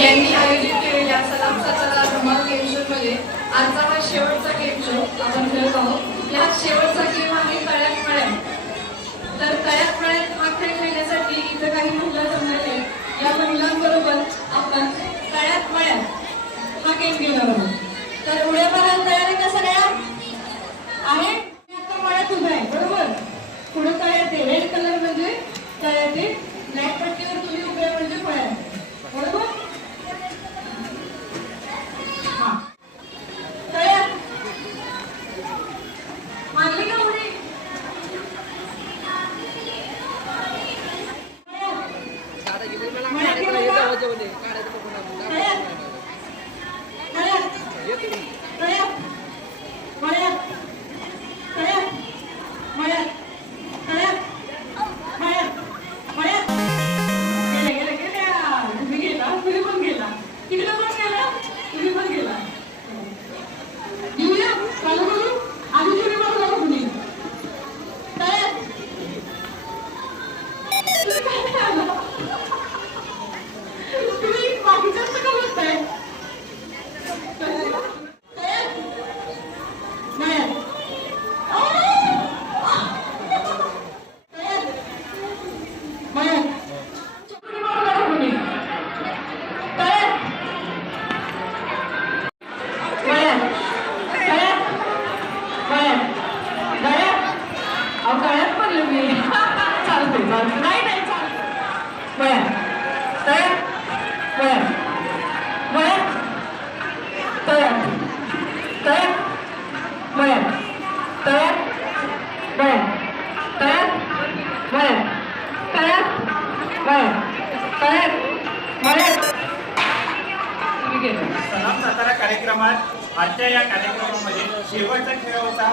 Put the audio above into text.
यांनी आयोजित केलेल्या सलामचा चला धमाल गेम शो मध्ये आजचा हा शेवटचा गेम शो आपण खेळत आहोत। या शेवटचा गेम आहे कळ्यात मळ्यात। तर कळ्यात मळ्यात हा खेळ खेळण्यासाठी इथे काही महिला जमलेल्या आहेत। या महिलांबरोबर आपण कळ्यात मळ्यात हा गेम घेणार आहोत। तर उड्या मारायला तयार आहे का सगळ्या? आहे? आता मळ्यात उभा आहे बरोबर। पुढे कळ्यात आहे, रेड कलर म्हणजे कळ्यात आहे, ब्लॅक पट्टीवर तुम्ही उभे म्हणजे मळ्यात बरोबर। सलाम सातारा कार्यक्रमात आजच्या या कार्यक्रमामध्ये शेवटचा खेळ होता